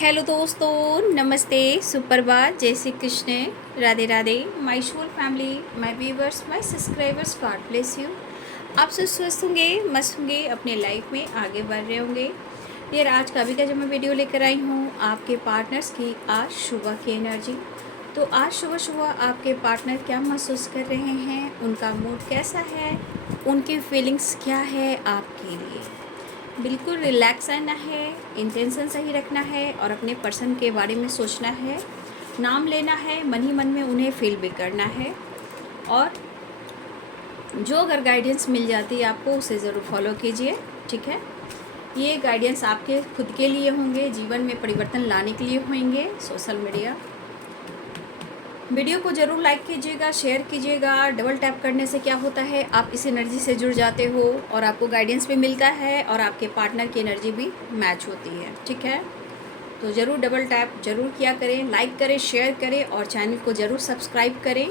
Hello दोस्तों, नमस्ते, सुप्रभात, जय Shri Krishna, Radhe Radhe. My soul family, my viewers, my subscribers, God bless you. आप सब स्वस्थ होंगे, मस्त होंगे, अपने लाइफ में आगे बढ़ रहे होंगे। ये आज का भी का जब मैं वीडियो लेकर आई हूँ आपके पार्टनर्स की आज सुबह की एनर्जी। तो आज सुबह सुबह आपके पार्टनर क्या महसूस कर रहे हैं, उनका मूड कैसा है, उनकी फीलिंग्स क्या है आपके लिए। बिल्कुल रिलैक्स रहना है, इंटेंशन सही रखना है और अपने पर्सन के बारे में सोचना है, नाम लेना है, मन ही मन में उन्हें फील भी करना है। और जो अगर गाइडेंस मिल जाती है आपको उसे ज़रूर फॉलो कीजिए, ठीक है। ये गाइडेंस आपके खुद के लिए होंगे, जीवन में परिवर्तन लाने के लिए होंगे। सोशल मीडिया वीडियो को ज़रूर लाइक कीजिएगा, शेयर कीजिएगा। डबल टैप करने से क्या होता है, आप इस एनर्जी से जुड़ जाते हो और आपको गाइडेंस भी मिलता है और आपके पार्टनर की एनर्जी भी मैच होती है, ठीक है। तो ज़रूर डबल टैप ज़रूर किया करें, लाइक करें, शेयर करें और चैनल को ज़रूर सब्सक्राइब करें।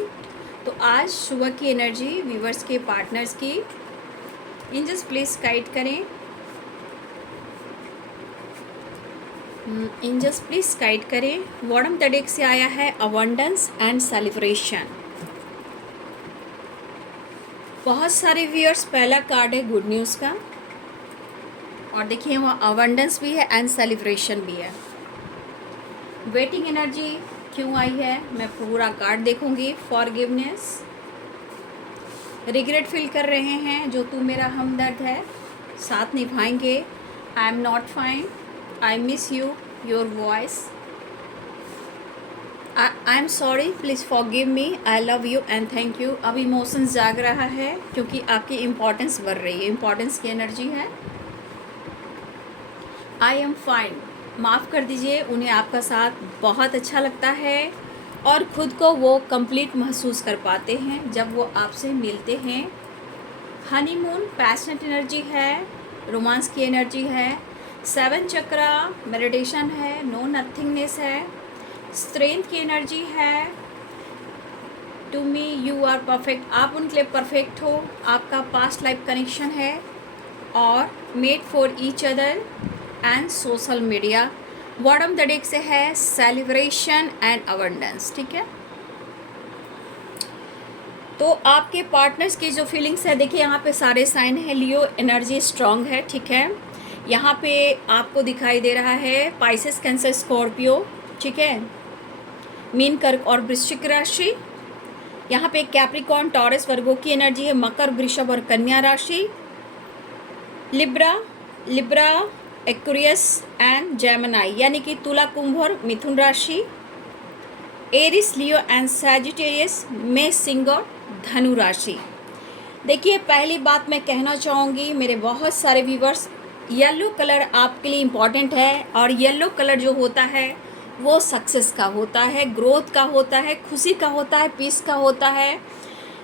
तो आज सुबह की एनर्जी व्यूवर्स के पार्टनर्स की एंजल्स प्लीज़ गाइड करें। एंजल्स प्लीज़ गाइड करें। बॉटम द डेक से आया है अबंडेंस एंड सेलिब्रेशन। बहुत सारे व्यूअर्स, पहला कार्ड है गुड न्यूज़ का और देखिए वहाँ अबंडेंस भी है एंड सेलिब्रेशन भी है। वेटिंग एनर्जी क्यों आई है, मैं पूरा कार्ड देखूंगी। फॉरगिवनेस, रिग्रेट फील कर रहे हैं, जो तू मेरा हमदर्द है, साथ निभाएंगे। आई am not fine, I miss you, your voice, I am sorry, please forgive me, I love you and thank you. अब इमोशंस जाग रहा है क्योंकि आपकी इम्पोर्टेंस बढ़ रही है, इम्पोर्टेंस की एनर्जी है। आई एम फाइन, माफ़ कर दीजिए, उन्हें आपका साथ बहुत अच्छा लगता है और ख़ुद को वो कंप्लीट महसूस कर पाते हैं जब वो आपसे मिलते हैं। हनीमून, पैशनेट एनर्जी है, रोमांस की एनर्जी है। 7 चक्रा, मेडिटेशन है, नो नथिंगनेस है, स्ट्रेंथ की एनर्जी है। To me you are perfect, आप उनके लिए परफेक्ट हो, आपका पास्ट लाइफ कनेक्शन है और made for each other and social media. Bottom the deck से है सेलिब्रेशन एंड अबंडेंस, ठीक है। तो आपके पार्टनर्स की जो फीलिंग्स है, देखिए यहाँ पे सारे साइन है। लियो एनर्जी स्ट्रांग है, ठीक है। यहाँ पे आपको दिखाई दे रहा है पाइसेस, कैंसर, स्कॉर्पियो, ठीक है, मीन, कर्क और वृश्चिक राशि। यहाँ पे कैप्रिकॉर्न, टॉरस, वर्गो की एनर्जी है। मकर, वृषभ और कन्या राशि। लिब्रा, एक्वेरियस एंड जेमिनी, यानी कि तुला, कुंभ और मिथुन राशि। एरिस, लियो एंड सैजिटेरियस, मेष, सिंह और धनु राशि। देखिए पहली बात मैं कहना चाहूँगी मेरे बहुत सारे व्यूवर्स, येलो कलर आपके लिए इम्पॉर्टेंट है और येलो कलर जो होता है वो सक्सेस का होता है, ग्रोथ का होता है, खुशी का होता है, पीस का होता है,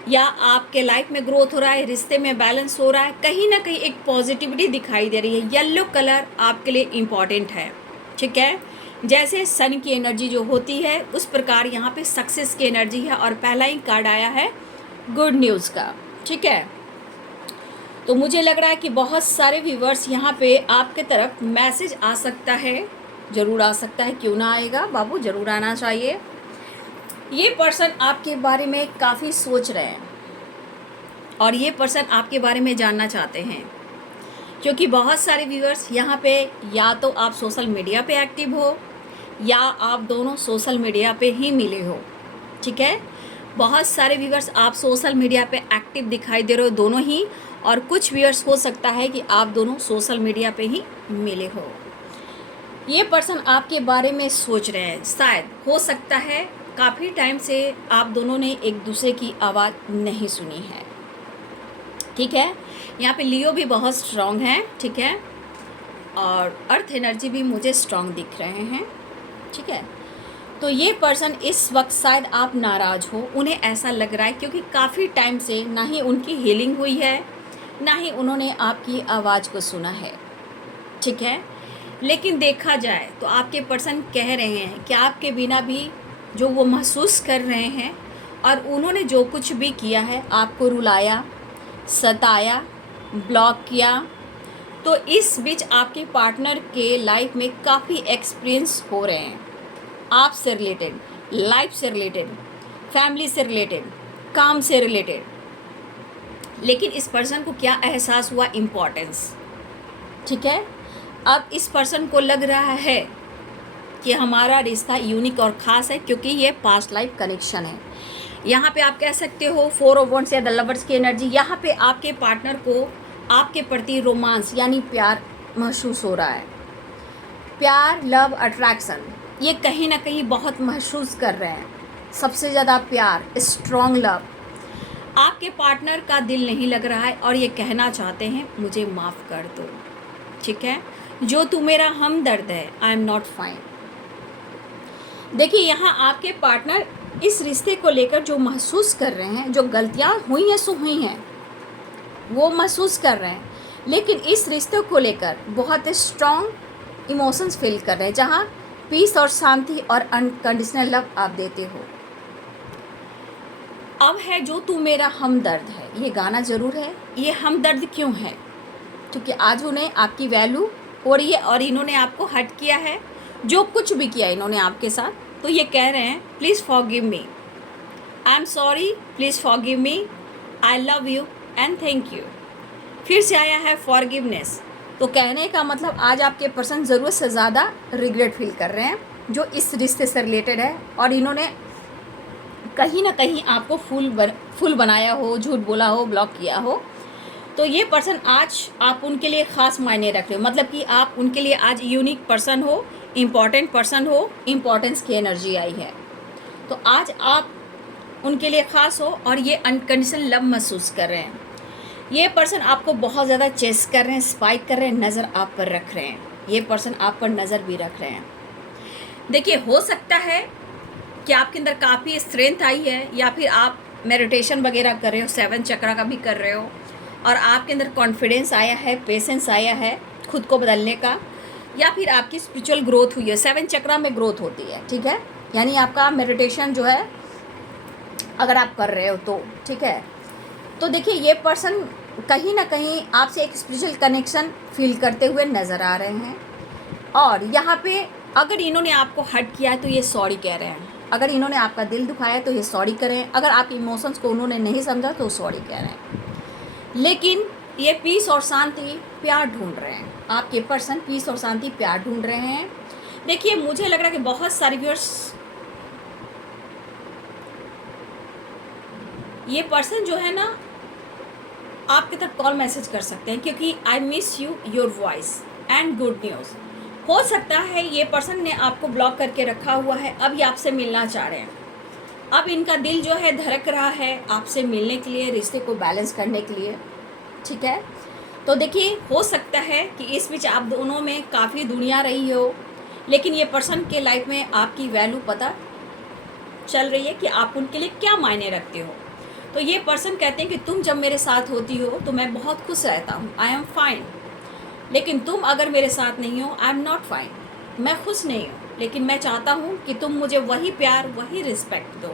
या आपके लाइफ में ग्रोथ हो रहा है, रिश्ते में बैलेंस हो रहा है, कहीं ना कहीं एक पॉजिटिविटी दिखाई दे रही है। येलो कलर आपके लिए इम्पॉर्टेंट है, ठीक है। जैसे सन की एनर्जी जो होती है उस प्रकार यहाँ पे सक्सेस की एनर्जी है और पहला ही कार्ड आया है गुड न्यूज़ का, ठीक है। तो मुझे लग रहा है कि बहुत सारे व्यूवर्स यहाँ पे आपके तरफ मैसेज आ सकता है, ज़रूर आ सकता है, क्यों ना आएगा बाबू, ज़रूर आना चाहिए। ये पर्सन आपके बारे में काफ़ी सोच रहे हैं और ये पर्सन आपके बारे में जानना चाहते हैं, क्योंकि बहुत सारे व्यूअर्स यहाँ पे या तो आप सोशल मीडिया पे एक्टिव हो या आप दोनों सोशल मीडिया पे ही मिले हो, ठीक है। बहुत सारे व्यूअर्स आप सोशल मीडिया पे एक्टिव दिखाई दे रहे हो, दोनों ही, और कुछ व्यूअर्स हो सकता है कि आप दोनों सोशल मीडिया पे ही मिले हो। ये पर्सन आपके बारे में सोच रहे हैं, शायद हो सकता है काफ़ी टाइम से आप दोनों ने एक दूसरे की आवाज़ नहीं सुनी है, ठीक है। यहाँ पे लियो भी बहुत स्ट्रांग है, ठीक है, और अर्थ एनर्जी भी मुझे स्ट्रांग दिख रहे हैं, ठीक है। तो ये पर्सन इस वक्त शायद आप नाराज़ हो, उन्हें ऐसा लग रहा है, क्योंकि काफ़ी टाइम से ना ही उनकी हीलिंग हुई है ना ही उन्होंने आपकी आवाज़ को सुना है, ठीक है। लेकिन देखा जाए तो आपके पर्सन कह रहे हैं कि आपके बिना भी जो वो महसूस कर रहे हैं और उन्होंने जो कुछ भी किया है, आपको रुलाया, सताया, ब्लॉक किया, तो इस बीच आपके पार्टनर के लाइफ में काफ़ी एक्सपीरियंस हो रहे हैं, आपसे रिलेटेड, लाइफ से रिलेटेड, फैमिली से रिलेटेड, काम से रिलेटेड। लेकिन इस पर्सन को क्या एहसास हुआ? इम्पोर्टेंस। ठीक है, अब इस पर्सन को लग रहा है कि हमारा रिश्ता यूनिक और ख़ास है, क्योंकि ये पास्ट लाइफ कनेक्शन है। यहाँ पे आप कह सकते हो 4 ऑफ वंड्स या द लवर्स की एनर्जी। यहाँ पे आपके पार्टनर को आपके प्रति रोमांस यानी प्यार महसूस हो रहा है। प्यार, लव, अट्रैक्शन, ये कहीं ना कहीं बहुत महसूस कर रहे हैं। सबसे ज़्यादा प्यार, स्ट्रॉन्ग लव। आपके पार्टनर का दिल नहीं लग रहा है और ये कहना चाहते हैं मुझे माफ़ कर दो। ठीक है, जो तू मेरा हमदर्द है, आई एम नॉट फाइन। देखिए, यहाँ आपके पार्टनर इस रिश्ते को लेकर जो महसूस कर रहे हैं, जो गलतियाँ हुई हैं सो हुई हैं, वो महसूस कर रहे हैं। लेकिन इस रिश्ते को लेकर बहुत स्ट्रॉन्ग इमोशंस फील कर रहे हैं, जहाँ पीस और शांति और अनकंडीशनल लव आप देते हो। अब है जो तू मेरा हमदर्द है, ये गाना ज़रूर है। ये हमदर्द क्यों है? क्योंकि आज उन्हें आपकी वैल्यू हो रही है और इन्होंने आपको हर्ट किया है, जो कुछ भी किया इन्होंने आपके साथ। तो ये कह रहे हैं please forgive me, I am sorry, please forgive me, I love you and thank you. फिर से आया है फॉरगिवनेस। तो कहने का मतलब आज आपके पर्सन ज़रूरत से ज़्यादा रिग्रेट फील कर रहे हैं, जो इस रिश्ते से रिलेटेड है, और इन्होंने कहीं ना कहीं आपको फूल बनाया हो, झूठ बोला हो, ब्लॉक किया हो। तो ये पर्सन आज आप उनके लिए ख़ास मायने रख रहे हो, मतलब कि आप उनके लिए आज यूनिक पर्सन हो, इम्पॉर्टेंट पर्सन हो, इम्पॉर्टेंस की एनर्जी आई है। तो आज आप उनके लिए ख़ास हो और ये अनकंडीशनल लव महसूस कर रहे हैं। ये पर्सन आपको बहुत ज़्यादा चेस कर रहे हैं, स्पाइक कर रहे हैं, नज़र आप पर रख रहे हैं। ये पर्सन आप पर नज़र भी रख रहे हैं। देखिए, हो सकता है कि आपके अंदर काफ़ी स्ट्रेंथ आई है, या फिर आप मेडिटेशन वगैरह कर रहे हो, 7 चक्रा का भी कर रहे हो, और आपके अंदर कॉन्फिडेंस आया है, पेशेंस आया है खुद को बदलने का, या फिर आपकी स्पिरिचुअल ग्रोथ हुई है। 7 चक्रा में ग्रोथ होती है, ठीक है, यानी आपका मेडिटेशन जो है अगर आप कर रहे हो तो ठीक है। तो देखिए, ये पर्सन कहीं ना कहीं आपसे एक स्पिरिचुअल कनेक्शन फील करते हुए नज़र आ रहे हैं। और यहाँ पे अगर इन्होंने आपको हर्ट किया है तो ये सॉरी कह रहे हैं। अगर इन्होंने आपका दिल दुखाया है तो ये सॉरी करें। अगर आपके इमोशंस को उन्होंने नहीं समझा तो सॉरी कह रहे हैं। लेकिन ये पीस और शांति, प्यार ढूंढ रहे हैं। आपके पर्सन पीस और शांति, प्यार ढूंढ रहे हैं। देखिए, मुझे लग रहा है कि बहुत सारे व्यूअर्स, ये पर्सन जो है ना आपके तक कॉल मैसेज कर सकते हैं, क्योंकि I miss you, your voice and good news. हो सकता है ये पर्सन ने आपको ब्लॉक करके रखा हुआ है, अब ये आपसे मिलना चाह रहे हैं। अब इनका दिल जो है धड़क रहा है आपसे मिलने के लिए, रिश्ते को बैलेंस करने के लिए। ठीक है, तो देखिए, हो सकता है कि इस बीच आप दोनों में काफ़ी दुनिया रही हो, लेकिन ये पर्सन के लाइफ में आपकी वैल्यू पता चल रही है कि आप उनके लिए क्या मायने रखते हो। तो ये पर्सन कहते हैं कि तुम जब मेरे साथ होती हो तो मैं बहुत खुश रहता हूँ, आई एम फाइन। लेकिन तुम अगर मेरे साथ नहीं हो, आई एम नॉट फाइन। मैं खुश नहीं हूँ, लेकिन मैं चाहता हूँ कि तुम मुझे वही प्यार, वही रिस्पेक्ट दो,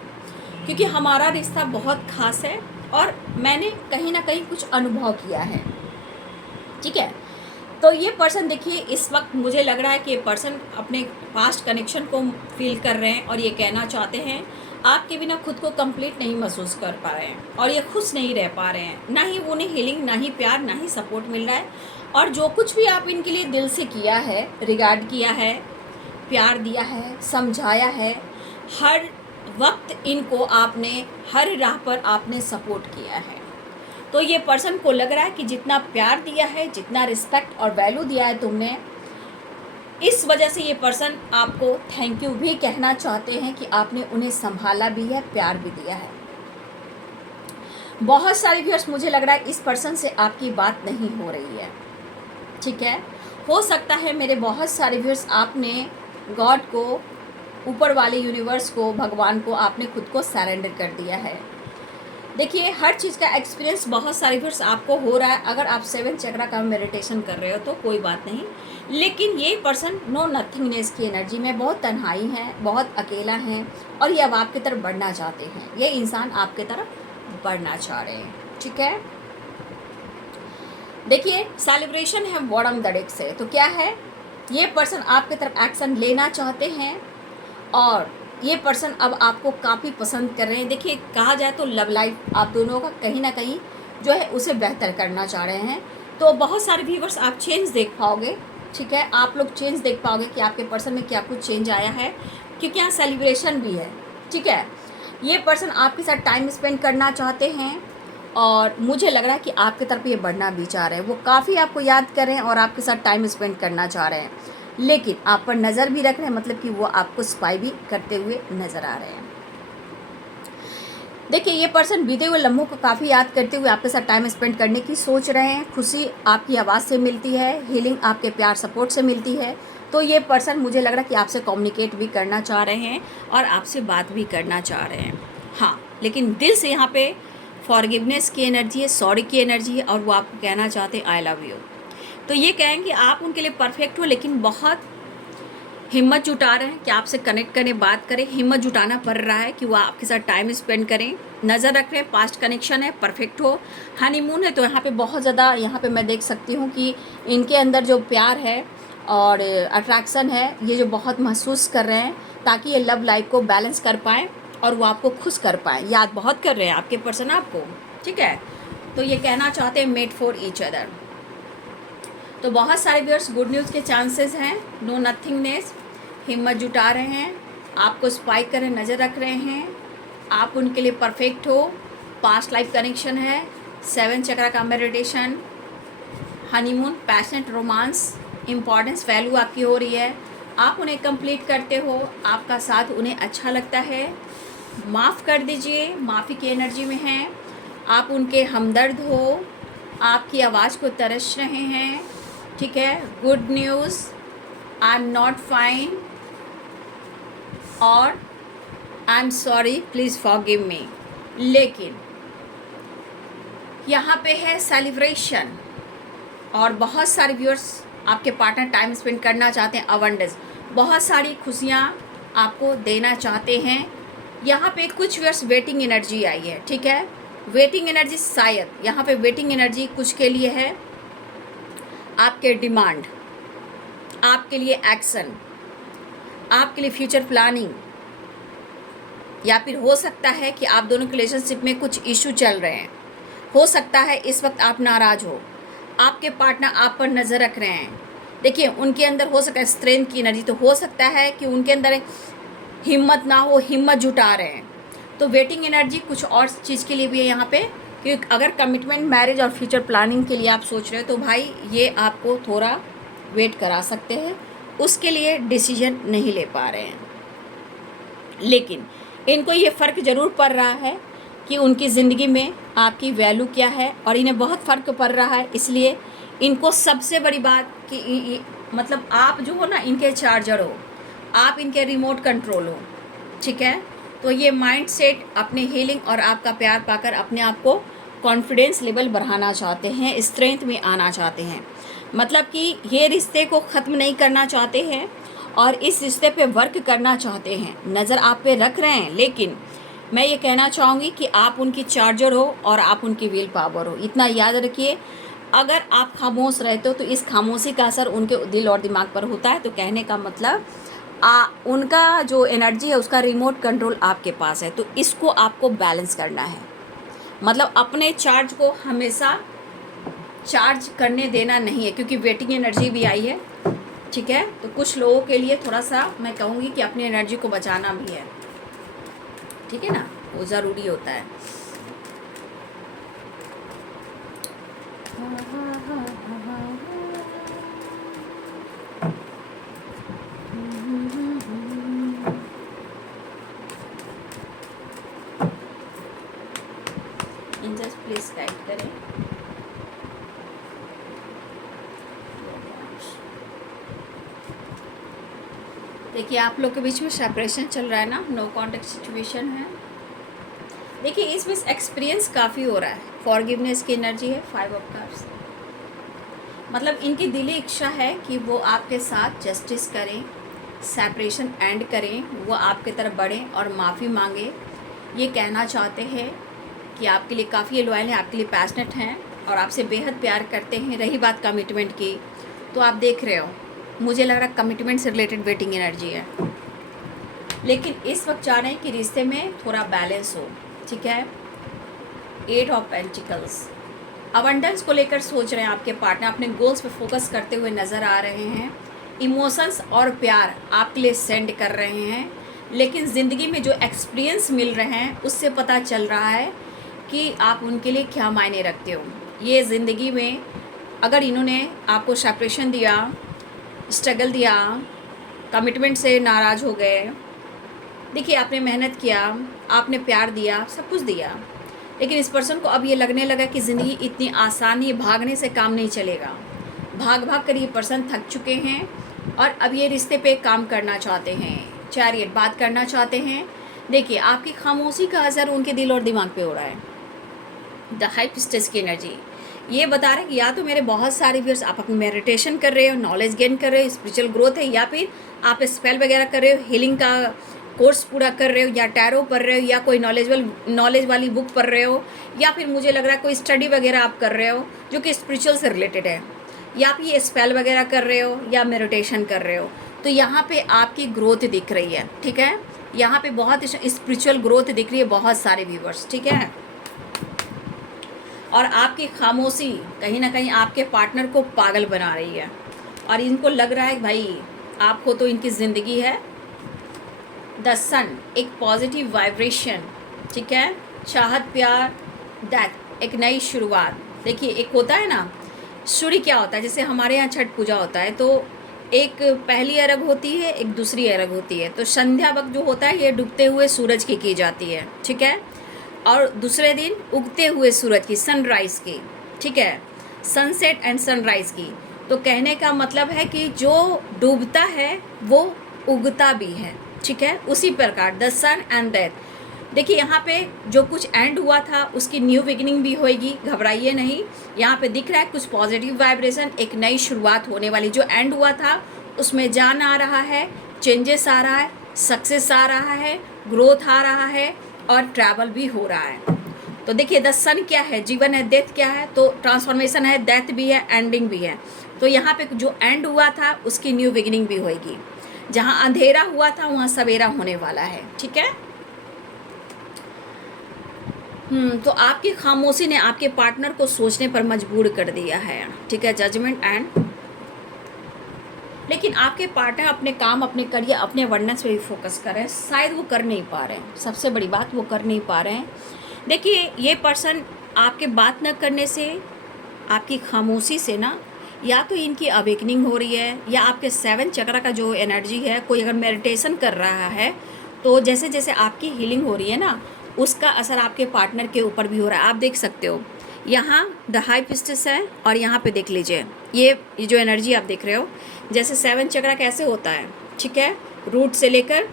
क्योंकि हमारा रिश्ता बहुत खास है और मैंने कहीं ना कहीं कुछ अनुभव किया है। ठीक है, तो ये पर्सन देखिए, इस वक्त मुझे लग रहा है कि ये पर्सन अपने पास्ट कनेक्शन को फील कर रहे हैं और ये कहना चाहते हैं आपके बिना खुद को कंप्लीट नहीं महसूस कर पा रहे हैं और ये खुश नहीं रह पा रहे हैं। ना ही उन्हें हीलिंग, ना ही प्यार, ना ही सपोर्ट मिल रहा है। और जो कुछ भी आप इनके लिए दिल से किया है, रिगार्ड किया है, प्यार दिया है, समझाया है, हर वक्त इनको आपने हर राह पर आपने सपोर्ट किया है। तो ये पर्सन को लग रहा है कि जितना प्यार दिया है, जितना रिस्पेक्ट और वैल्यू दिया है तुमने, इस वजह से ये पर्सन आपको थैंक यू भी कहना चाहते हैं कि आपने उन्हें संभाला भी है, प्यार भी दिया है। बहुत सारे व्यूअर्स, मुझे लग रहा है इस पर्सन से आपकी बात नहीं हो रही है। ठीक है, हो सकता है मेरे बहुत सारे व्यूअर्स, आपने गॉड को, ऊपर वाले यूनिवर्स को, भगवान को आपने खुद को सरेंडर कर दिया है। देखिए, हर चीज़ का एक्सपीरियंस बहुत सारे व्यूअर्स आपको हो रहा है। अगर आप 7 चक्रा का मेडिटेशन कर रहे हो तो कोई बात नहीं, लेकिन ये पर्सन नो नथिंगनेस की एनर्जी में बहुत तन्हाई है, बहुत अकेला है और ये अब आपकी तरफ बढ़ना चाहते हैं। ये इंसान आपकी तरफ बढ़ना चाह रहे हैं। ठीक है, देखिए सेलिब्रेशन है बॉटम द डेक से, तो क्या है, ये पर्सन आपकी तरफ एक्शन लेना चाहते हैं और ये पर्सन अब आपको काफ़ी पसंद कर रहे हैं। देखिए कहा जाए तो लव लाइफ आप दोनों का कहीं ना कहीं जो है उसे बेहतर करना चाह रहे हैं। तो बहुत सारे व्यूवर्स आप चेंज देख पाओगे, ठीक है, आप लोग चेंज देख पाओगे कि आपके पर्सन में क्या कुछ चेंज आया है, क्योंकि यहाँ सेलिब्रेशन भी है, ठीक है। ये पर्सन आपके साथ टाइम स्पेंड करना चाहते हैं और मुझे लग रहा है कि आपकी तरफ ये बढ़ना भी चाह रहे हैं। वो काफ़ी आपको याद कर रहे हैं और आपके साथ टाइम स्पेंड करना चाह रहे हैं, लेकिन आप पर नज़र भी रख रहे हैं, मतलब कि वो आपको स्पाई भी करते हुए नज़र आ रहे हैं। देखिए ये पर्सन बीते हुए लम्हों को काफ़ी याद करते हुए आपके साथ टाइम स्पेंड करने की सोच रहे हैं। खुशी आपकी आवाज़ से मिलती है, हीलिंग आपके प्यार सपोर्ट से मिलती है। तो ये पर्सन मुझे लग रहा है कि आपसे कम्युनिकेट भी करना चाह रहे हैं और आपसे बात भी करना चाह रहे हैं। हाँ, लेकिन दिल से यहाँ पे फॉरगिवनेस की एनर्जी है, सॉरी की एनर्जी है और वो आपको कहना चाहते हैं आई लव यू। तो ये कहेंगे आप उनके लिए परफेक्ट हो, लेकिन बहुत हिम्मत जुटा रहे हैं कि आपसे कनेक्ट करें, बात करें। हिम्मत जुटाना पड़ रहा है कि वो आपके साथ टाइम स्पेंड करें, नज़र रख रहे हैं, पास्ट कनेक्शन है, परफेक्ट हो, हनीमून है। तो यहाँ पे बहुत ज़्यादा यहाँ पे मैं देख सकती हूँ कि इनके अंदर जो प्यार है और अट्रैक्शन है, ये जो बहुत महसूस कर रहे हैं, ताकि ये लव लाइफ को बैलेंस कर पाएँ और वो आपको खुश कर पाएँ। याद बहुत कर रहे हैं आपके पर्सन आपको, ठीक है। तो ये कहना चाहते हैं मेड फॉर ईच अदर। तो बहुत सारे व्यूअर्स गुड न्यूज़ के चांसेस हैं, नो नथिंगनेस, हिम्मत जुटा रहे हैं, आपको स्पाइक कर रहे हैं, नज़र रख रहे हैं, आप उनके लिए परफेक्ट हो, पास्ट लाइफ कनेक्शन है, 7 चक्र का meditation, honeymoon, passionate romance, importance value आपकी हो रही है, आप उन्हें कंप्लीट करते हो, आपका साथ उन्हें अच्छा लगता है, माफ़ कर दीजिए, माफ़ी की एनर्जी में हैं, आप उनके हमदर्द हो, आपकी आवाज़ को तरस रहे हैं, ठीक है। Good news, I am not fine और I am sorry, please forgive me. लेकिन यहाँ पे है सेलिब्रेशन और बहुत सारे व्यूअर्स आपके पार्टनर टाइम स्पेंड करना चाहते हैं, अवंडेंस, बहुत सारी खुशियाँ आपको देना चाहते हैं। यहाँ पे कुछ व्यूअर्स वेटिंग एनर्जी आई है, ठीक है। वेटिंग एनर्जी शायद यहाँ पे वेटिंग एनर्जी कुछ के लिए है, आपके डिमांड, आपके लिए एक्शन, आपके लिए फ्यूचर प्लानिंग, या फिर हो सकता है कि आप दोनों के रिलेशनशिप में कुछ इशू चल रहे हैं, हो सकता है इस वक्त आप नाराज़ हो, आपके पार्टनर आप पर नज़र रख रहे हैं। देखिए उनके अंदर हो सकता है स्ट्रेंथ की एनर्जी, तो हो सकता है कि उनके अंदर हिम्मत ना हो, हिम्मत जुटा रहे हैं। तो वेटिंग एनर्जी कुछ और चीज़ के लिए भी है यहाँ पे, कि अगर कमिटमेंट, मैरिज और फ्यूचर प्लानिंग के लिए आप सोच रहे हो तो भाई ये आपको थोड़ा वेट करा सकते हैं, उसके लिए डिसीजन नहीं ले पा रहे हैं। लेकिन इनको ये फ़र्क ज़रूर पड़ रहा है कि उनकी ज़िंदगी में आपकी वैल्यू क्या है और इन्हें बहुत फ़र्क पड़ रहा है। इसलिए इनको सबसे बड़ी बात कि मतलब आप जो हो ना, इनके चार्जर हो, आप इनके रिमोट कंट्रोल हो, ठीक है। तो ये माइंड सेट अपने हीलिंग और आपका प्यार पाकर अपने आप को कॉन्फिडेंस लेवल बढ़ाना चाहते हैं, स्ट्रेंथ में आना चाहते हैं। मतलब कि ये रिश्ते को ख़त्म नहीं करना चाहते हैं और इस रिश्ते पे वर्क करना चाहते हैं, नज़र आप पे रख रहे हैं। लेकिन मैं ये कहना चाहूँगी कि आप उनकी चार्जर हो और आप उनकी विल पावर हो, इतना याद रखिए। अगर आप खामोश रहते हो तो इस खामोशी का असर उनके दिल और दिमाग पर होता है। तो कहने का मतलब उनका जो एनर्जी है उसका रिमोट कंट्रोल आपके पास है, तो इसको आपको बैलेंस करना है। मतलब अपने चार्ज को हमेशा चार्ज करने देना नहीं है, क्योंकि वेटिंग एनर्जी भी आई है, ठीक है। तो कुछ लोगों के लिए थोड़ा सा मैं कहूँगी कि अपनी एनर्जी को बचाना भी है, ठीक है ना, वो ज़रूरी होता है। एंजल्स प्लीज गाइड करें। देखिए आप लोग के बीच में सेपरेशन चल रहा है ना, नो कॉन्टेक्ट सिचुएशन है। देखिए इसमें एक्सपीरियंस काफ़ी हो रहा है, फॉरगिवनेस की एनर्जी है, 5 ऑफ कप्स। मतलब इनकी दिली इच्छा है कि वो आपके साथ जस्टिस करें, सेपरेशन एंड करें, वो आपके तरफ बढ़ें और माफ़ी मांगे। ये कहना चाहते हैं कि आपके लिए काफ़ी लॉयल हैं, आपके लिए पैशनेट हैं और आपसे बेहद प्यार करते हैं। रही बात कमिटमेंट की, तो आप देख रहे हो, मुझे लग रहा है कमिटमेंट से रिलेटेड वेटिंग एनर्जी है, लेकिन इस वक्त चाह रहे हैं कि रिश्ते में थोड़ा बैलेंस हो। ठीक है, 8 ऑफ पेंटिकल्स, अबंडेंस को लेकर सोच रहे हैं आपके पार्टनर, अपने गोल्स पे फोकस करते हुए नज़र आ रहे हैं। इमोशंस और प्यार आपके लिए सेंड कर रहे हैं, लेकिन ज़िंदगी में जो एक्सपीरियंस मिल रहे हैं उससे पता चल रहा है कि आप उनके लिए क्या मायने रखते हो। ये ज़िंदगी में अगर इन्होंने आपको सेपरेशन दिया, स्ट्रगल दिया, कमिटमेंट से नाराज़ हो गए, देखिए आपने मेहनत किया, आपने प्यार दिया, सब कुछ दिया, लेकिन इस पर्सन को अब ये लगने लगा कि ज़िंदगी इतनी आसान, ये भागने से काम नहीं चलेगा। भाग भाग कर ये पर्सन थक चुके हैं और अब ये रिश्ते पे काम करना चाहते हैं। चैरियट, बात करना चाहते हैं। देखिए आपकी खामोशी का असर उनके दिल और दिमाग पे हो रहा है। द हाई प्रिस्टेस की एनर्जी ये बता रहे हैं कि या तो मेरे बहुत सारे व्यूअर्स आप अपनी मेडिटेशन कर रहे हो, नॉलेज गेन कर रहे हो, स्पिरिचुअल ग्रोथ है, या फिर आप स्पेल वगैरह कर रहे हो, हीलिंग का कोर्स पूरा कर रहे हो, या टैरो पढ़ रहे हो, या कोई नॉलेज वाली बुक पढ़ रहे हो, या फिर मुझे लग रहा है कोई स्टडी वगैरह आप कर रहे हो जो कि स्पिरिचुअल से रिलेटेड है, या फिर ये स्पेल वगैरह कर रहे हो या मेडिटेशन कर रहे हो। तो यहाँ पे आपकी ग्रोथ दिख रही है। ठीक है, यहाँ पे बहुत स्पिरिचुअल ग्रोथ दिख रही है बहुत सारे व्यूवर्स। ठीक है, और आपकी खामोशी कहीं ना कहीं आपके पार्टनर को पागल बना रही है, और इनको लग रहा है कि भाई आपको तो इनकी ज़िंदगी है। द सन, एक पॉजिटिव वाइब्रेशन। ठीक है, चाहत, प्यार, डेथ, एक नई शुरुआत। देखिए एक होता है ना, सूर्य क्या होता है, जैसे हमारे यहाँ छठ पूजा होता है तो एक पहली अर्घ होती है, एक दूसरी अर्घ होती है। तो संध्या वक्त जो होता है ये डूबते हुए सूरज की जाती है। ठीक है, और दूसरे दिन उगते हुए सूरज की, सनराइज़ की। ठीक है, सनसेट एंड सनराइज़ की। तो कहने का मतलब है कि जो डूबता है वो उगता भी है। ठीक है, उसी प्रकार द सन एंड डेथ। देखिए यहाँ पे जो कुछ एंड हुआ था उसकी न्यू बिगिनिंग भी होएगी, घबराइए नहीं। यहाँ पे दिख रहा है कुछ पॉजिटिव वाइब्रेशन, एक नई शुरुआत होने वाली। जो एंड हुआ था उसमें जान आ रहा है, चेंजेस आ रहा है, सक्सेस आ रहा है, ग्रोथ आ रहा है, और ट्रैवल भी हो रहा है। तो देखिए द सन क्या है, जीवन है, डेथ क्या है, तो ट्रांसफॉर्मेशन है, डेथ भी है, एंडिंग भी है। तो यहाँ पे जो एंड हुआ था उसकी न्यू बिगिनिंग भी होएगी। जहाँ अंधेरा हुआ था वहाँ सवेरा होने वाला है। ठीक है, तो आपकी खामोशी ने आपके पार्टनर को सोचने पर मजबूर कर दिया है। ठीक है, जजमेंट एंड, लेकिन आपके पार्टनर अपने काम, अपने करियर, अपने अवेयरनेस पे भी फोकस कर रहे हैं। शायद वो कर नहीं पा रहे हैं, सबसे बड़ी बात वो कर नहीं पा रहे हैं। देखिए ये पर्सन आपके बात न करने से, आपकी खामोशी से ना, या तो इनकी अवेकनिंग हो रही है, या आपके 7 चक्र का जो एनर्जी है, कोई अगर मेडिटेशन कर रहा है तो जैसे जैसे आपकी हीलिंग हो रही है ना, उसका असर आपके पार्टनर के ऊपर भी हो रहा है। आप देख सकते हो यहाँ द हाई प्रिस्टेस है, और यहाँ पे देख लीजिए ये जो एनर्जी आप देख रहे हो, जैसे 7 चक्र कैसे होता है। ठीक है, रूट से लेकर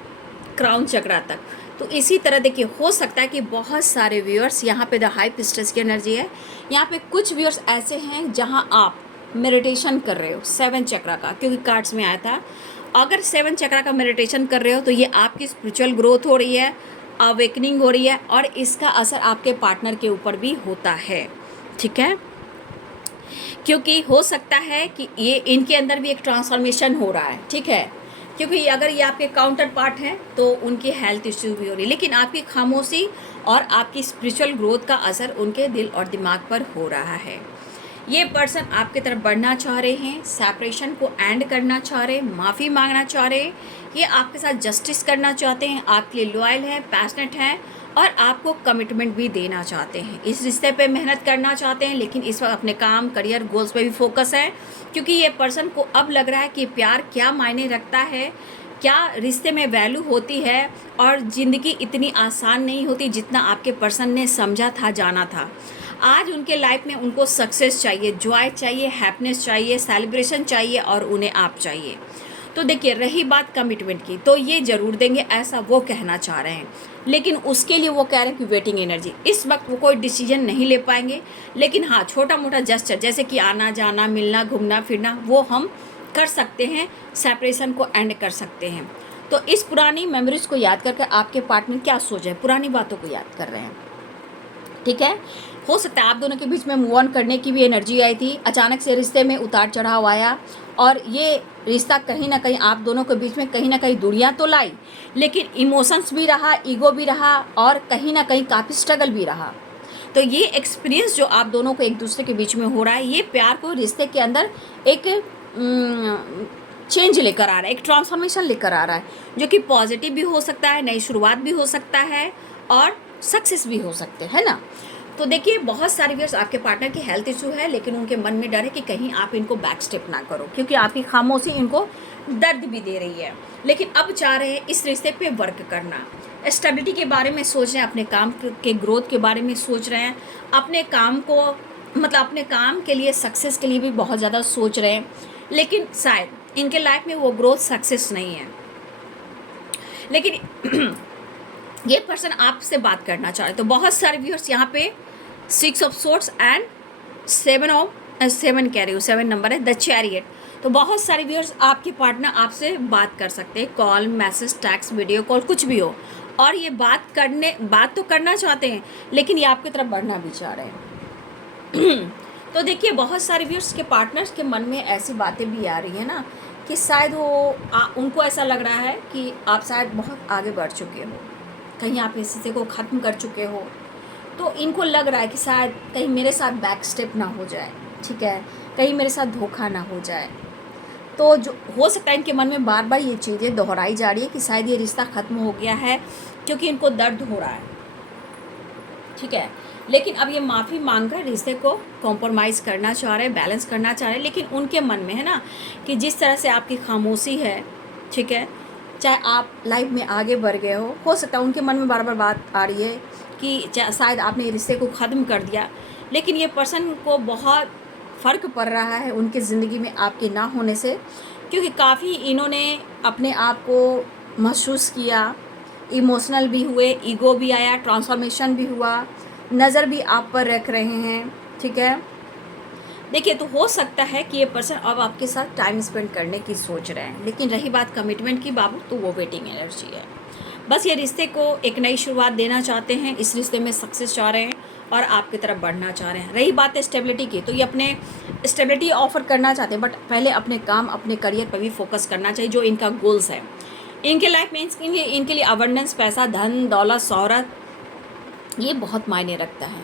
क्राउन चक्र तक। तो इसी तरह देखिए हो सकता है कि बहुत सारे व्यूअर्स, यहाँ पे द हाई प्रिस्टेस की एनर्जी है, यहाँ पे कुछ व्यूअर्स ऐसे हैं जहाँ आप मेडिटेशन कर रहे हो 7 चक्र का, क्योंकि कार्ड्स में आया था। अगर 7 चक्र का मेडिटेशन कर रहे हो तो ये आपकी स्पिरिचुअल ग्रोथ हो रही है, अवेकनिंग हो रही है, और इसका असर आपके पार्टनर के ऊपर भी होता है। ठीक है, क्योंकि हो सकता है कि ये इनके अंदर भी एक ट्रांसफॉर्मेशन हो रहा है। ठीक है, क्योंकि अगर ये आपके काउंटर पार्ट हैं तो उनकी हेल्थ इश्यू भी हो रही है, लेकिन आपकी खामोशी और आपकी स्पिरिचुअल ग्रोथ का असर उनके दिल और दिमाग पर हो रहा है। ये पर्सन आपकी तरफ बढ़ना चाह रहे हैं, सेपरेशन को एंड करना चाह रहे हैं, माफ़ी मांगना चाह रहे हैं, ये आपके साथ जस्टिस करना चाहते हैं, आपके लिए लॉयल हैं, पैशनेट हैं, और आपको कमिटमेंट भी देना चाहते हैं। इस रिश्ते पे मेहनत करना चाहते हैं, लेकिन इस वक्त अपने काम, करियर, गोल्स पे भी फोकस है, क्योंकि ये पर्सन को अब लग रहा है कि प्यार क्या मायने रखता है, क्या रिश्ते में वैल्यू होती है, और ज़िंदगी इतनी आसान नहीं होती जितना आपके पर्सन ने समझा था, जाना था। आज उनके लाइफ में उनको सक्सेस चाहिए, जॉय चाहिए, हैप्पीनेस चाहिए, सेलिब्रेशन चाहिए, और उन्हें आप चाहिए। तो देखिए रही बात कमिटमेंट की, तो ये ज़रूर देंगे ऐसा वो कहना चाह रहे हैं, लेकिन उसके लिए वो कह रहे हैं कि वेटिंग एनर्जी। इस वक्त वो कोई डिसीजन नहीं ले पाएंगे, लेकिन हाँ छोटा मोटा जेस्चर जैसे कि आना जाना, मिलना, घूमना फिरना, वो हम कर सकते हैं, सेपरेशन को एंड कर सकते हैं। तो इस पुरानी मेमोरीज को याद करके आपके पार्टनर क्या सोच रहे हैं, पुरानी बातों को याद कर रहे हैं। ठीक है, हो सकता है आप दोनों के बीच में मूव ऑन करने की भी एनर्जी आई थी, अचानक से रिश्ते में उतार चढ़ाव आया और ये रिश्ता कहीं ना कहीं आप दोनों के बीच में कहीं ना कहीं दूरियां तो लाई, लेकिन इमोशंस भी रहा, ईगो भी रहा और कहीं ना कहीं काफ़ी स्ट्रगल भी रहा। तो ये एक्सपीरियंस जो आप दोनों को एक दूसरे के बीच में हो रहा है, ये प्यार को रिश्ते के अंदर एक चेंज लेकर आ रहा है, एक ट्रांसफॉर्मेशन लेकर आ रहा है, जो कि पॉजिटिव भी हो सकता है, नई शुरुआत भी हो सकता है और सक्सेस भी हो सकते हैं ना। तो देखिए बहुत सारे व्यूअर्स आपके पार्टनर की हेल्थ इशू है, लेकिन उनके मन में डर है कि कहीं आप इनको बैक स्टेप ना करो, क्योंकि आपकी खामोशी इनको दर्द भी दे रही है। लेकिन अब चाह रहे हैं इस रिश्ते पे वर्क करना, स्टेबिलिटी के बारे में सोच रहे हैं, अपने काम के ग्रोथ के बारे में सोच रहे हैं, अपने काम को मतलब अपने काम के लिए सक्सेस के लिए भी बहुत ज़्यादा सोच रहे हैं, लेकिन शायद इनके लाइफ में वो ग्रोथ सक्सेस नहीं है। लेकिन ये पर्सन आपसे बात करना चाह रहे, तो बहुत सारे व्यूअर्स यहाँ पे 6 ऑफ सोर्ड्स एंड 7 कह रही हूँ, 7 नंबर है, द चैरियट। तो बहुत सारे व्यूअर्स आपके पार्टनर आपसे बात कर सकते हैं, call, message, tax, video call, कुछ भी हो, और ये बात तो करना चाहते हैं, लेकिन ये आपकी तरफ बढ़ना भी चाह रहे हैं। तो देखिए बहुत सारे व्यूअर्स के पार्टनर्स के मन में ऐसी बातें भी आ रही है ना कि शायद उनको ऐसा लग रहा है कि आप शायद बहुत आगे बढ़ चुके हो, कहीं आप इस रिश्ते को ख़त्म कर चुके हो। तो इनको लग रहा है कि शायद कहीं मेरे साथ बैक स्टेप ना हो जाए, ठीक है, कहीं मेरे साथ धोखा ना हो जाए। तो जो हो सकता है इनके मन में बार बार ये चीज़ें दोहराई जा रही है कि शायद ये रिश्ता ख़त्म हो गया है, क्योंकि इनको दर्द हो रहा है, ठीक है। लेकिन अब ये माफ़ी मांगकर रिश्ते को कॉम्प्रोमाइज़ करना चाह रहे हैं, बैलेंस करना चाह रहे हैं, लेकिन उनके मन में है ना कि जिस तरह से आपकी खामोशी है, ठीक है, चाहे आप लाइफ में आगे बढ़ गए हो सकता है उनके मन में बार बार बात आ रही है कि शायद आपने रिश्ते को ख़त्म कर दिया, लेकिन ये पर्सन को बहुत फ़र्क पड़ रहा है उनकी ज़िंदगी में आपके ना होने से, क्योंकि काफ़ी इन्होंने अपने आप को महसूस किया, इमोशनल भी हुए, ईगो भी आया, ट्रांसफॉर्मेशन भी हुआ, नज़र भी आप पर रख रहे हैं, ठीक है। देखिए तो हो सकता है कि ये पर्सन अब आपके साथ टाइम स्पेंड करने की सोच रहे हैं, लेकिन रही बात कमिटमेंट की बाबू, तो वो वेटिंग एनर्जी है। बस ये रिश्ते को एक नई शुरुआत देना चाहते हैं, इस रिश्ते में सक्सेस चाह रहे हैं और आपकी तरफ बढ़ना चाह रहे हैं। रही बात है स्टेबिलिटी की, तो ये अपने स्टेबिलिटी ऑफर करना चाहते हैं, बट पहले अपने काम, अपने करियर पर भी फोकस करना चाहिए, जो इनका गोल्स है। इनके लाइफ में इनके लिए अबंडेंस, पैसा, धन, दौलत, शोहरत, ये बहुत मायने रखता है,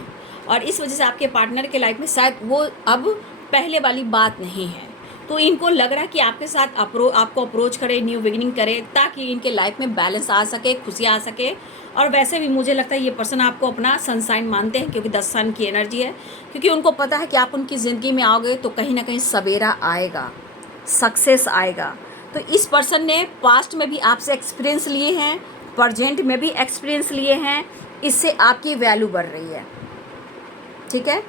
और इस वजह से आपके पार्टनर के लाइफ में शायद वो अब पहले वाली बात नहीं है। तो इनको लग रहा है कि आपके साथ आपको अप्रोच करे, न्यू बिगिनिंग करे, ताकि इनके लाइफ में बैलेंस आ सके, खुशियाँ आ सके। और वैसे भी मुझे लगता है ये पर्सन आपको अपना सनसाइन मानते हैं, क्योंकि 10 सन की एनर्जी है, क्योंकि उनको पता है कि आप उनकी ज़िंदगी में आओगे तो कहीं ना कहीं सवेरा आएगा, सक्सेस आएगा। तो इस पर्सन ने पास्ट में भी आपसे एक्सपीरियंस लिए हैं, प्रेजेंट में भी एक्सपीरियंस लिए हैं, इससे आपकी वैल्यू बढ़ रही है, ठीक है।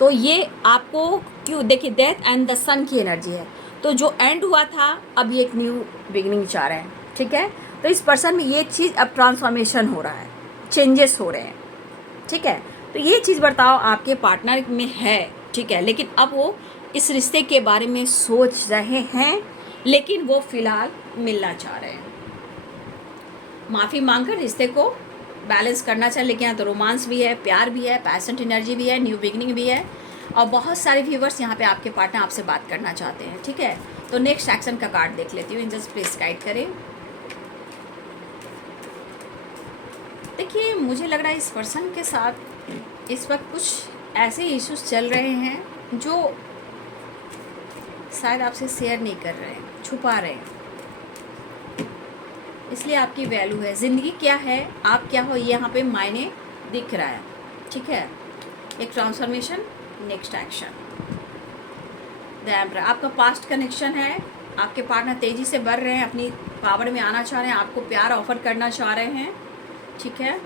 तो ये आपको क्यों, देखिए डेथ एंड द सन की एनर्जी है, तो जो एंड हुआ था अब ये एक न्यू बिगिनिंग चाह रहे हैं, ठीक है। तो इस पर्सन में ये चीज़ अब ट्रांसफॉर्मेशन हो रहा है, चेंजेस हो रहे हैं, ठीक है। तो ये चीज़ बर्ताव आपके पार्टनर में है, ठीक है, लेकिन अब वो इस रिश्ते के बारे में सोच रहे हैं, लेकिन वो फिलहाल मिलना चाह रहे हैं, माफ़ी मांगकर रिश्ते को बैलेंस करना चाहिए। लेकिन यहाँ तो रोमांस भी है, प्यार भी है, पैशनेट एनर्जी भी है, न्यू बिगिनिंग भी है, और बहुत सारे व्यूवर्स यहाँ पे आपके पार्टनर आपसे बात करना चाहते हैं, ठीक है। तो नेक्स्ट एक्शन का कार्ड देख लेती हूँ, जस्ट प्लीज गाइड करें। देखिए मुझे लग रहा है इस पर्सन के साथ इस वक्त कुछ ऐसे इश्यूज चल रहे हैं जो शायद आपसे शेयर नहीं कर रहे हैं, छुपा रहे हैं, इसलिए आपकी वैल्यू है, ज़िंदगी क्या है, आप क्या हो, ये यहाँ पे मायने दिख रहा है, ठीक है। एक transformation, next action, the emperor, आपका पास्ट कनेक्शन है, आपके पार्टनर तेज़ी से बढ़ रहे हैं, अपनी पावर में आना चाह रहे हैं, आपको प्यार ऑफर करना चाह रहे हैं, ठीक है।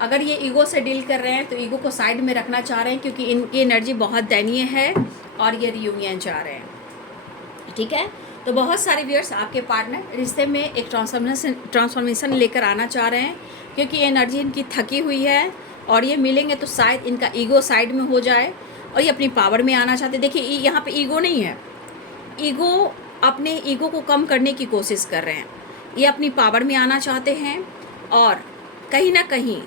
अगर ये ईगो से डील कर रहे हैं तो ईगो को साइड में रखना चाह रहे हैं, क्योंकि इनकी एनर्जी बहुत दयनीय है और ये रियूनियन चाह रहे हैं, ठीक है। तो बहुत सारे व्यूअर्स आपके पार्टनर रिश्ते में एक ट्रांसफॉर्मेशन लेकर आना चाह रहे हैं, क्योंकि एनर्जी इनकी थकी हुई है, और ये मिलेंगे तो शायद इनका ईगो साइड में हो जाए और ये अपनी पावर में आना चाहते हैं। देखिए यहाँ पे ईगो नहीं है, ईगो अपने ईगो को कम करने की कोशिश कर रहे हैं, ये अपनी पावर में आना चाहते हैं, और कहीं ना कहीं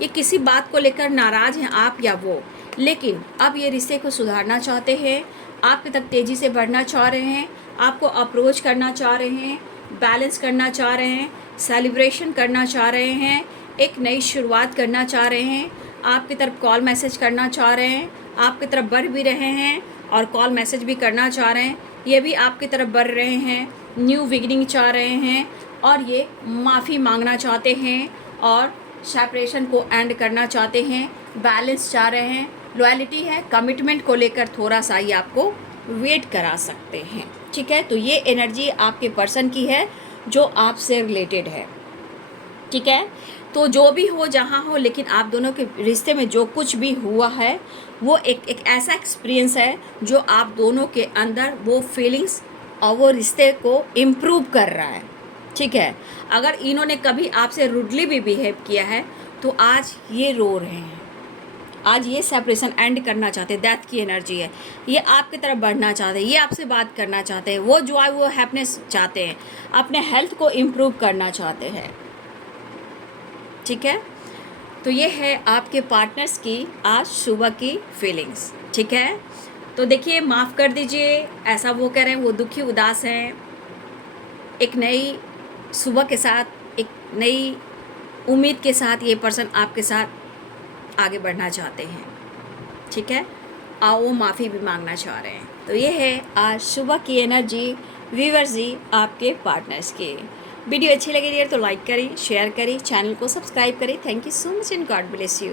ये किसी बात को लेकर नाराज़ हैं आप या वो, लेकिन अब ये रिश्ते को सुधारना चाहते हैं, आपकी तरफ तेज़ी से बढ़ना चाह रहे हैं, आपको अप्रोच करना चाह रहे हैं, बैलेंस करना चाह रहे हैं, सेलिब्रेशन करना चाह रहे हैं, एक नई शुरुआत करना चाह रहे हैं, आपकी तरफ कॉल मैसेज करना चाह रहे हैं, आपकी तरफ बढ़ भी रहे हैं और कॉल मैसेज भी करना चाह रहे हैं, ये भी आपकी तरफ बढ़ रहे हैं, न्यू बिगिनिंग चाह रहे हैं और ये माफ़ी मांगना चाहते हैं और सेपरेशन को एंड करना चाहते हैं, बैलेंस चाह रहे हैं, लॉयल्टी है, कमिटमेंट को लेकर थोड़ा सा ये आपको वेट करा सकते हैं। ठीक है, तो ये एनर्जी आपके पर्सन की है जो आपसे रिलेटेड है। ठीक है, तो जो भी हो जहाँ हो, लेकिन आप दोनों के रिश्ते में जो कुछ भी हुआ है वो एक ऐसा एक्सपीरियंस है जो आप दोनों के अंदर वो फीलिंग्स और वो रिश्ते को इम्प्रूव कर रहा है। ठीक है, अगर इन्होंने कभी आपसे रूडली भी बिहेव किया है तो आज ये रो रहे हैं, आज ये सेपरेशन एंड करना चाहते हैं, डेथ की एनर्जी है, ये आपकी तरफ बढ़ना चाहते हैं, ये आपसे बात करना चाहते हैं, वो जॉय वो हैप्पीनेस चाहते हैं, अपने हेल्थ को इम्प्रूव करना चाहते हैं। ठीक है, तो ये है आपके पार्टनर्स की आज सुबह की फीलिंग्स। ठीक है, तो देखिए माफ़ कर दीजिए, ऐसा वो कह रहे हैं, वो दुखी उदास हैं, एक नई सुबह के साथ, एक नई उम्मीद के साथ ये पर्सन आपके साथ आगे बढ़ना चाहते हैं। ठीक है, और वो माफ़ी भी मांगना चाह रहे हैं। तो ये है आज सुबह की एनर्जी व्यूअर्स जी आपके पार्टनर्स की। वीडियो अच्छी लगी तो लाइक करें, शेयर करें, चैनल को सब्सक्राइब करें। Thank you so much and God bless you.